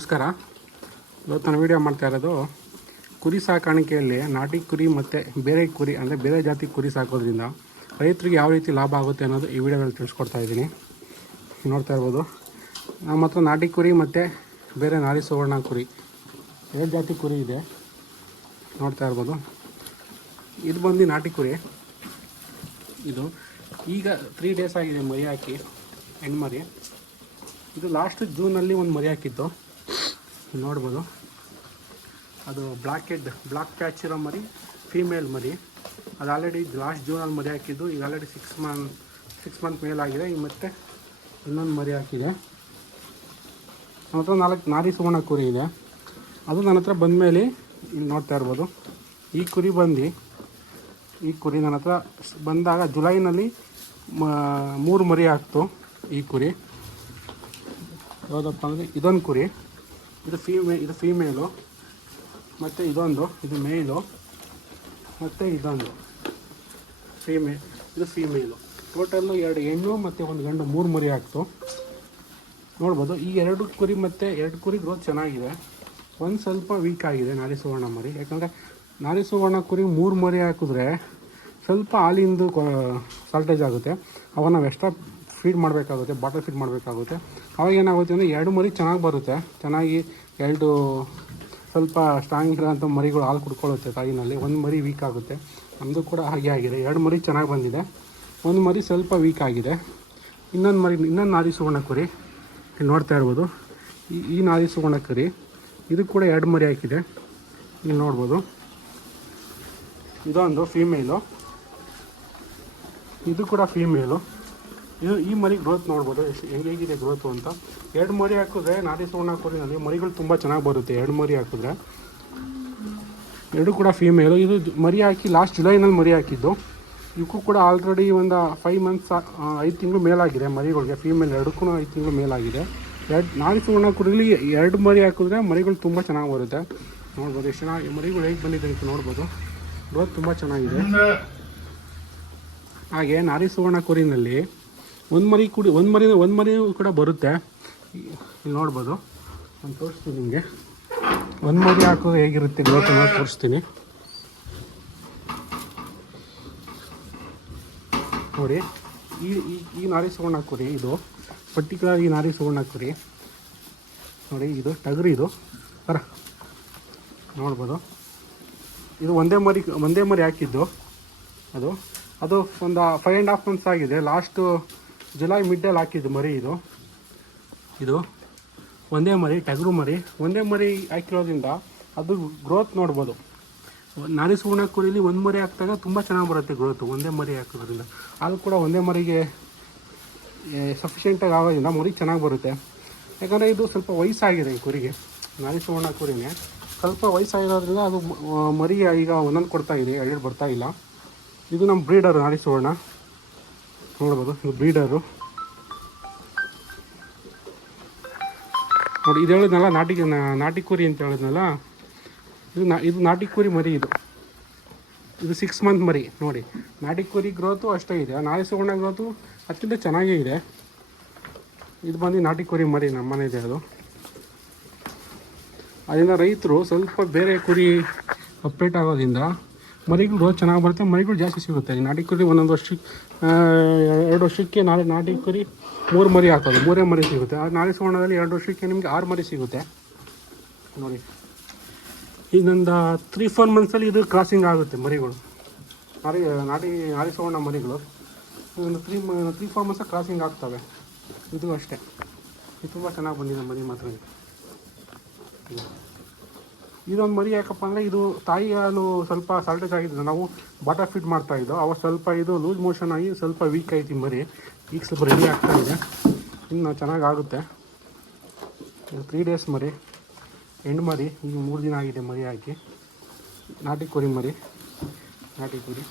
ನಮಸ್ಕಾರ. ಇವತ್ತು ನಾನು ವಿಡಿಯೋ ಮಾಡ್ತಾ ಇರೋದು ಕುರಿ ಸಾಕಾಣಿಕೆಯಲ್ಲಿ ನಾಟಿ ಕುರಿ ಮತ್ತು ಬೇರೆ ಕುರಿ, ಅಂದರೆ ಬೇರೆ ಜಾತಿ ಕುರಿ ಸಾಕೋದ್ರಿಂದ ರೈತರಿಗೆ ಯಾವ ರೀತಿ ಲಾಭ ಆಗುತ್ತೆ ಅನ್ನೋದು ಈ ವಿಡಿಯೋದಲ್ಲಿ ತಿಳಿಸ್ಕೊಡ್ತಾ ಇದ್ದೀನಿ. ನೋಡ್ತಾ ಇರ್ಬೋದು. ನಮ್ಮ ಹತ್ರ ನಾಟಿ ಕುರಿ ಮತ್ತು ಬೇರೆ ನಾರಿ ಸುವರ್ಣ ಕುರಿ ಎರಡು ಜಾತಿ ಕುರಿ ಇದೆ. ನೋಡ್ತಾ ಇರ್ಬೋದು. ಇದು ಬಂದು ನಾಟಿ ಕುರಿ. ಇದು ಈಗ ತ್ರೀ ಡೇಸ್ ಆಗಿದೆ ಮರಿ ಹಾಕಿ, ಹೆಣ್ಮರಿ. ಇದು ಲಾಸ್ಟ್ ಜೂನಲ್ಲಿ ಒಂದು ಮರಿ ಹಾಕಿತ್ತು ನೋಡ್ಬೋದು. ಅದು ಬ್ಲ್ಯಾಕ್ ಹೆಡ್ ಬ್ಲ್ಯಾಕ್ ಪ್ಯಾಚ್ ಇರೋ ಮರಿ ಫೀಮೇಲ್ ಮರಿ. ಅದು ಆಲ್ರೆಡಿ ಲಾಸ್ಟ್ ಜೂನಲ್ಲಿ ಮರಿ ಹಾಕಿದ್ದು. ಈಗ already six month six month ಮೇಲಾಗಿದೆ ಈಗ ಮತ್ತೆ ಇನ್ನೊಂದು ಮರಿ ಹಾಕಿದೆ. ನನ್ನ ಹತ್ರ ನಾಲ್ಕು ನಾರಿ ಸುವರ್ಣ ಕುರಿ ಇದೆ. ಅದು ನನ್ನ ಹತ್ರ ಬಂದಮೇಲೆ ಇಲ್ಲಿ ನೋಡ್ತಾ ಇರ್ಬೋದು. ಈ ಕುರಿ ಬಂದು. ಈ ಕುರಿ ನನ್ನ ಹತ್ರ ಬಂದಾಗ ಜುಲೈನಲ್ಲಿ ಮೂರು ಮರಿ ಹಾಕ್ತು ಈ ಕುರಿ. ಯಾವುದಪ್ಪ ಅಂದರೆ ಇದೊಂದು ಕುರಿ. ಇದು ಫೀಮೇ ಇದು ಫೀಮೇಲು ಮತ್ತು ಇದೊಂದು, ಇದು ಮೇಲು ಮತ್ತು ಇದೊಂದು. ಫೀಮೇ ಇದು ಫೀಮೇಲು ಟೋಟಲ್ಲು ಎರಡು ಹೆಣ್ಣು ಮತ್ತು ಒಂದು ಗಂಡು, ಮೂರು ಮರಿ ಹಾಕ್ತು ನೋಡ್ಬೋದು, ಈ ಎರಡು ಕುರಿ ಮತ್ತು ಎರಡು ಕುರಿ ಗ್ರೋತ್ ಚೆನ್ನಾಗಿದೆ. ಒಂದು ಸ್ವಲ್ಪ ವೀಕ್ ಆಗಿದೆ ನಾರಿ ಸುವರ್ಣ ಮರಿ. ಯಾಕಂದರೆ ನಾರಿ ಸುವರ್ಣ ಕುರಿ ಮೂರು ಮರಿ ಹಾಕಿದ್ರೆ ಸ್ವಲ್ಪ ಹಾಲಿಂದು ಸಾಲ್ಟೇಜ್ ಆಗುತ್ತೆ. ಅವಾಗ ನಾವು ಫೀಡ್ ಮಾಡಬೇಕಾಗುತ್ತೆ ಬಾಟಲ್ ಫೀಡ್ ಮಾಡಬೇಕಾಗುತ್ತೆ. ಅವಾಗ ಏನಾಗುತ್ತೆ ಅಂದರೆ ಎರಡು ಮರಿ ಚೆನ್ನಾಗಿ ಬರುತ್ತೆ. ಚೆನ್ನಾಗಿ ಎರಡು ಸ್ವಲ್ಪ ಸ್ಟ್ರಾಂಗ್ ಇರೋಂಥ ಮರಿಗಳು ಹಾಲು ಕುಡ್ಕೊಳ್ಳುತ್ತೆ ತಾಯಿನಲ್ಲಿ. ಒಂದು ಮರಿ ವೀಕ್ ಆಗುತ್ತೆ. ನಮ್ಮದು ಕೂಡ ಹಾಗೆ ಆಗಿದೆ. ಎರಡು ಮರಿ ಚೆನ್ನಾಗಿ ಬಂದಿದೆ. ಒಂದು ಮರಿ ಸ್ವಲ್ಪ ವೀಕ್ ಆಗಿದೆ. ಇನ್ನೊಂದು ಮರಿ, ಇನ್ನೊಂದು ನಾರಿ ಸುವರ್ಣ ಕುರಿ. ಇಲ್ಲಿ ನೋಡ್ತಾ ಇರ್ಬೋದು. ಈ ಈ ನಾರಿ ಸುವರ್ಣ ಕುರಿ. ಇದು ಕೂಡ ಎರಡು ಮರಿ ಹಾಕಿದೆ. ಇಲ್ಲಿ ನೋಡ್ಬೋದು. ಇದೊಂದು ಫೀಮೇಲು ಇದು ಕೂಡ ಫೀಮೇಲು ಇದು ಈ ಮರಿ ಗ್ರೋತ್ ನೋಡ್ಬೋದು. ಎಷ್ಟು ಹೇಗಿದೆ ಗ್ರೋತು ಅಂತ. ಎರಡು ಮರಿ ಹಾಕಿದ್ರೆ ನಾಟಿ ಸುವರ್ಣ ಕುರಿನಲ್ಲಿ ಮರಿಗಳು ತುಂಬ ಚೆನ್ನಾಗಿ ಬರುತ್ತೆ ಎರಡು ಮರಿ ಹಾಕಿದ್ರೆ. ಎರಡು ಕೂಡ ಫೀಮೇಲು ಇದು ಮರಿ ಹಾಕಿ ಲಾಸ್ಟ್ ಜುಲೈನಲ್ಲಿ ಮರಿ ಹಾಕಿದ್ದು. ಇವಕ್ಕೂ ಕೂಡ ಆಲ್ರೆಡಿ ಒಂದು ಫೈವ್ ಮಂತ್ಸ್ ಐದು ತಿಂಗಳು ಮೇಲಾಗಿದೆ ಮರಿಗಳಿಗೆ. ಫೀಮೇಲ್ ಎರಡಕ್ಕೂ ಐದು ತಿಂಗಳು ಮೇಲಾಗಿದೆ. ಎರಡು ನಾಟಿ ಸುವರ್ಣ ಕುರಿಲಿ ಎರಡು ಮರಿ ಹಾಕಿದ್ರೆ ಮರಿಗಳು ತುಂಬ ಚೆನ್ನಾಗಿ ಬರುತ್ತೆ. ನೋಡ್ಬೋದು ಎಷ್ಟು ಚೆನ್ನಾಗಿ ಮರಿಗಳು ಹೇಗೆ ಬಂದಿದೆ ಅಂತ ನೋಡ್ಬೋದು. ಗ್ರೋತ್ ತುಂಬ ಚೆನ್ನಾಗಿದೆ. ಹಾಗೆ ನಾರಿ ಸುವರ್ಣ ಕುರಿನಲ್ಲಿ ಒಂದು ಮರಿ ಕುಡಿ, ಒಂದು ಮರಿ ಒಂದು ಮರಿ ಕೂಡ ಬರುತ್ತೆ. ಇಲ್ಲಿ ನೋಡ್ಬೋದು. ನಾನು ತೋರಿಸ್ತೀನಿ ನಿಮಗೆ. ಒಂದು ಮರಿ ಹಾಕೋದು ಹೇಗಿರುತ್ತೆ ಗ್ರೋತ್ ಅನ್ನೋದು ತೋರಿಸ್ತೀನಿ. ನೋಡಿ, ಈ ಈ ಈ ನಾರಿ ಸುವರ್ಣ ಹಾಕೋರಿ ಇದು. ಪರ್ಟಿಕ್ಯುಲರ್ ಈ ನಾರಿ ಸುವರ್ಣ ಹಾಕೋರಿ. ನೋಡಿ, ಇದು ಟಗರಿ ಇದು. ಬರ ನೋಡ್ಬೋದು. ಇದು ಒಂದೇ ಮರಿ ಒಂದೇ ಮರಿ ಹಾಕಿದ್ದು. ಅದು ಅದು ಒಂದು ಫೈವ್ ಆ್ಯಂಡ್ ಹಾಫ್ ಮಂತ್ಸ್ ಆಗಿದೆ. ಲಾಸ್ಟು ಜುಲೈ ಮಿಡ್ಡಲ್ಲಿ ಹಾಕಿದ್ದು ಮರಿ ಇದು. ಇದು ಒಂದೇ ಮರಿ, ಟಗರು ಮರಿ. ಒಂದೇ ಮರಿ ಹಾಕಿರೋದ್ರಿಂದ ಅದು ಗ್ರೋತ್ ನೋಡ್ಬೋದು. ನಾರಿ ಸುವರ್ಣ ಕುರಿಲಿ ಒಂದು ಮರಿ ಹಾಕಿದಾಗ ತುಂಬ ಚೆನ್ನಾಗಿ ಬರುತ್ತೆ ಗ್ರೋತು ಒಂದೇ ಮರಿ ಹಾಕೋದ್ರಿಂದ ಅದು ಕೂಡ ಒಂದೇ ಮರಿಗೆ ಸಫಿಷಿಯೆಂಟಾಗಿ ಆಗೋದ್ರಿಂದ ಮರಿ ಚೆನ್ನಾಗಿ ಬರುತ್ತೆ. ಯಾಕಂದರೆ ಇದು ಸ್ವಲ್ಪ ವಯಸ್ಸಾಗಿದೆ ಈ ಕುರಿಗೆ ನಾರಿ ಸುವರ್ಣ ಕುರಿನೇ. ಸ್ವಲ್ಪ ವಯಸ್ಸಾಗಿರೋದ್ರಿಂದ ಅದು ಮರಿ ಈಗ ಒಂದೊಂದು ಕೊಡ್ತಾ ಇದೆ, ಎರಡು ಬರ್ತಾ ಇಲ್ಲ. ಇದು ನಮ್ಮ ಬ್ರೀಡರ್ ನಾರಿ ಸುವರ್ಣ. ನೋಡ್ಬೋದು, ಇದು ಬ್ರೀಡರು ನೋಡಿ, ಇದು ಹೇಳಿದ್ನಲ್ಲ, ನಾಟಿ ನಾಟಿ ಕುರಿ ಅಂತ ಹೇಳಿದ್ನಲ್ಲ, ಇದು ನಾ, ಇದು ನಾಟಿ ಕುರಿ ಮರಿ ಇದು. ಇದು ಸಿಕ್ಸ್ ಮಂತ್ ಮರಿ, ನೋಡಿ. ನಾಟಿ ಕುರಿ ಗ್ರೋತು ಅಷ್ಟೇ ಇದೆ. ನಾಳೆ ಸುವರ್ಣ ಗ್ರೋತು ಅತ್ಯಂತ ಚೆನ್ನಾಗೇ ಇದೆ. ಇದು ಬಂದು ನಾಟಿ ಕುರಿ ಮರಿ ನಮ್ಮ ಇದೆ ಅದು. ಅದರಿಂದ ರೈತರು ಸ್ವಲ್ಪ ಬೇರೆ ಕುರಿ ಅಪ್ಡೇಟ್ ಆಗೋದ್ರಿಂದ ಮರಿಗಳು ರೋಜ್ ಚೆನ್ನಾಗಿ ಬರುತ್ತೆ, ಮರಿಗಳು ಜಾಸ್ತಿ ಸಿಗುತ್ತೆ. ನಾಟಿ ಕುರಿ ಒಂದೊಂದು ವರ್ಷಕ್ಕೆ ಎರಡು ವರ್ಷಕ್ಕೆ ನಾಳೆ ನಾಟಿ ಕುರಿ ಮೂರು ಮರಿ ಹಾಕೋದು ಮೂರೇ ಮರಿ ಸಿಗುತ್ತೆ. ಆ ನಾಳೆ ಸುವರ್ಣದಲ್ಲಿ ಎರಡು ವರ್ಷಕ್ಕೆ ನಿಮಗೆ ಆರು ಮರಿ ಸಿಗುತ್ತೆ. ನೋಡಿ. ಇನ್ನೊಂದು ತ್ರೀ ಫೋರ್ ಮಂತ್ಸಲ್ಲಿ ಇದು ಕ್ರಾಸಿಂಗ್ ಆಗುತ್ತೆ ಮರಿಗಳು. ನಾರಿ ನಾಟಿ, ನಾಳೆ ಸುವರ್ಣ ಮರಿಗಳು. ಒಂದು ತ್ರೀ ತ್ರೀ ಫೋರ್ ಮಂತ್ಸಲ್ಲಿ ಕ್ರಾಸಿಂಗ್ ಆಗ್ತವೆ. ಇದು ಅಷ್ಟೇ. ಇದು ತುಂಬ ಚೆನ್ನಾಗಿ ಬಂದಿದೆ ಮರಿ ಮಾತ್ರ. ಇದೊಂದು ಮರಿ ಯಾಕಪ್ಪ ಅಂದರೆ ಇದು ತಾಯಿ ಹಾಲು ಸ್ವಲ್ಪ ಸಾಲ್ಟೇಜ್ ಆಗಿದೆ ನಾವು ಬಾಟರ್ ಫೀಡ್ ಮಾಡ್ತಾ ಇದ್ದೋ, ಅವಾಗ ಸ್ವಲ್ಪ ಇದು ಲೂಸ್ ಮೋಷನ್ ಆಗಿ ಸ್ವಲ್ಪ ವೀಕ್ ಆಯ್ತು ಮರಿ. ಈಗ ಸ್ವಲ್ಪ ರೆಡಿ ಆಗ್ತಾ ಇದೆ. ಇನ್ನು ಚೆನ್ನಾಗಿ ಆಗುತ್ತೆ. ತ್ರೀ ಡೇಸ್ ಮರಿ. ಎಂಡ್ ಮರಿ. ಈಗ ಮೂರು ದಿನ ಆಗಿದೆ ಮರಿ ಹಾಕಿ. ನಾಟಿ ಕುರಿ ಮರಿ. ನಾಟಿ ಕುರಿ.